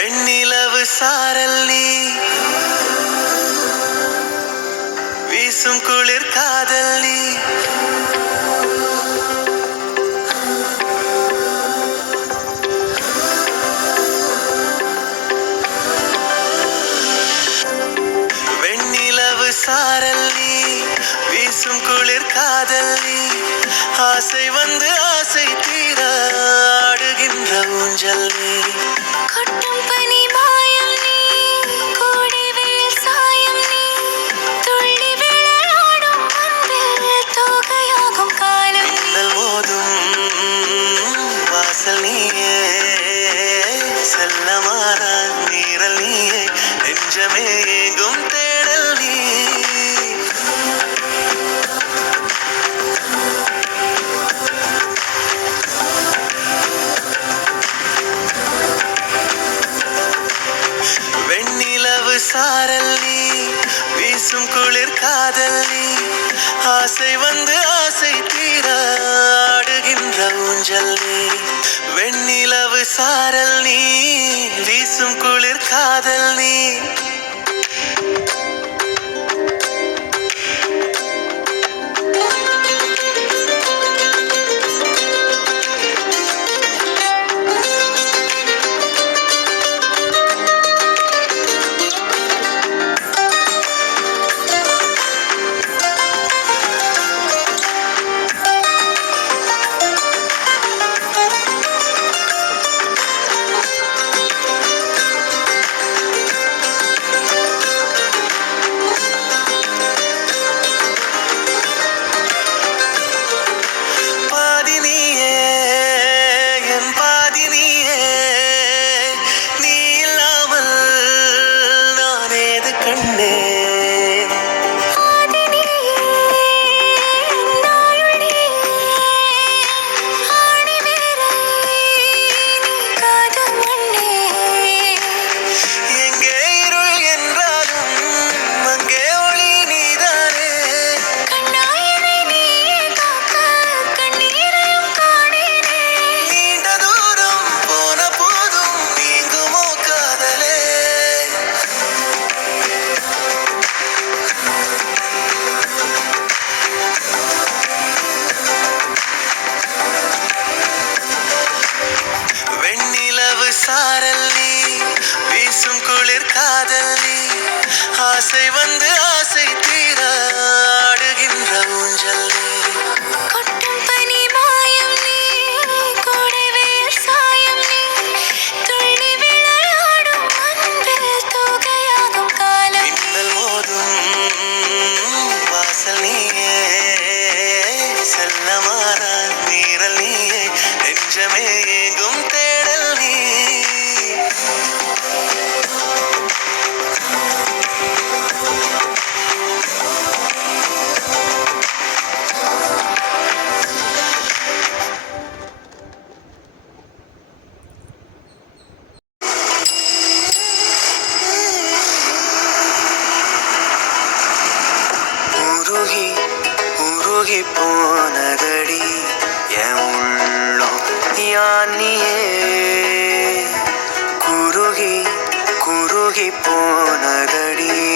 வெண்ணிலவு சாரல் நீ. வீசும் குளிர் காதல் நீ. சாரல் நீ. வீசும் குளிர் காதல் நீ. ஆசை வந்து ஆசை வாசல் நீயே செல்லமாற நீரல் நீயே நெஞ்சமே எங்கும் தேடல் நீ. வெண்ணிலவு சாரல் நீ வீசும் குளிர் காதல் நீ. ஆசை வந்து ஆசை தீர ஊஞ்சல் நீ. கண்ணே போகி போனதடி என் உள்ளம் யானியே. குருகி குருகி போனதடி.